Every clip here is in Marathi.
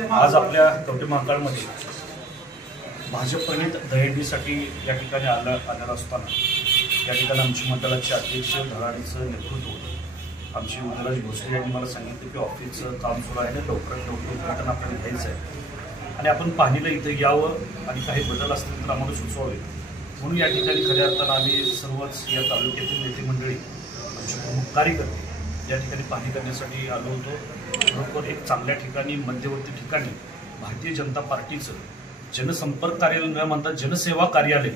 आज आपल्या कवठेमहांकाळमध्ये भाजप-प्रणित दहीहंडीसाठी या ठिकाणी आलेला असताना या ठिकाणी आमची मंडळाचे अध्यक्ष धडाडीचं नेतृत्व होतं। आमचे उदयराज भोसले यांनी मला सांगितलं की ऑफिसचं काम सुरू आहे आणि लवकरात लवकर उद्घाटन आपल्याला घ्यायचं आहे आणि आपण पाहणीला इथं यावं आणि काही बदल असतील तर आम्हाला सुचवावे, म्हणून या ठिकाणी खऱ्या अर्थानं आम्ही सर्वच या तालुक्यातील नेते मंडळी आमचे प्रमुख कार्यकर्ते या ठिकाणी पाहणी करण्यासाठी आलो होतो। बरोबर एक चांगल्या ठिकाणी मध्यवर्ती ठिकाणी भारतीय जनता पार्टीचं जनसंपर्क कार्यालय न म्हणता जनसेवा कार्यालय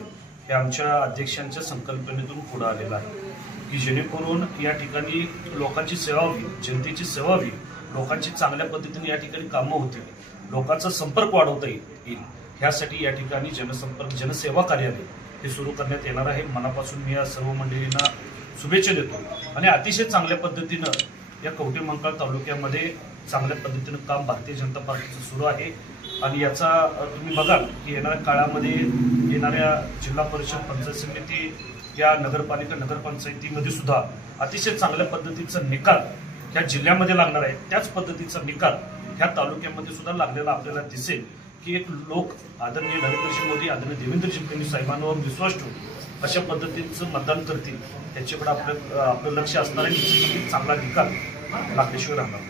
हे आमच्या अध्यक्षांच्या संकल्पनेतून पुढे आलेलं आहे की जेणेकरून या ठिकाणी लोकांची सेवा होईल, जनतेची सेवा होईल, लोकांची चांगल्या पद्धतीने या ठिकाणी कामं होतील, लोकांचा संपर्क वाढवता येईल, ह्यासाठी या ठिकाणी जनसंपर्क जनसेवा कार्यालय हे सुरू करण्यात येणार आहे। मनापासून मी या सर्व मंडळींना शुभेच्छा देतो आणि अतिशय चांगल्या पद्धतीनं या कवठेमहांकाळ तालुक्यामध्ये चांगल्या पद्धतीनं काम भारतीय जनता पार्टीचं सुरू आहे आणि याचा तुम्ही बघाल की येणाऱ्या काळामध्ये येणाऱ्या जिल्हा परिषद पंचायत समिती या नगरपालिका नगरपंचायतीमध्ये सुद्धा अतिशय चांगल्या पद्धतीचा निकाल ह्या जिल्ह्यामध्ये लागणार आहे। त्याच पद्धतीचा निकाल ह्या तालुक्यामध्ये सुद्धा लागलेला आपल्याला दिसेल की एक लोक आदरणीय नरेंद्रजी मोदी आदरणीय देवेंद्रजी फडणवीस साहेबांवर विश्वास ठेवून अशा पद्धतीचं मतदान करतील, त्याच्याकडे आपलं लक्ष असणार आहे। चांगला निकाल लागल्याशिवाय राहणार।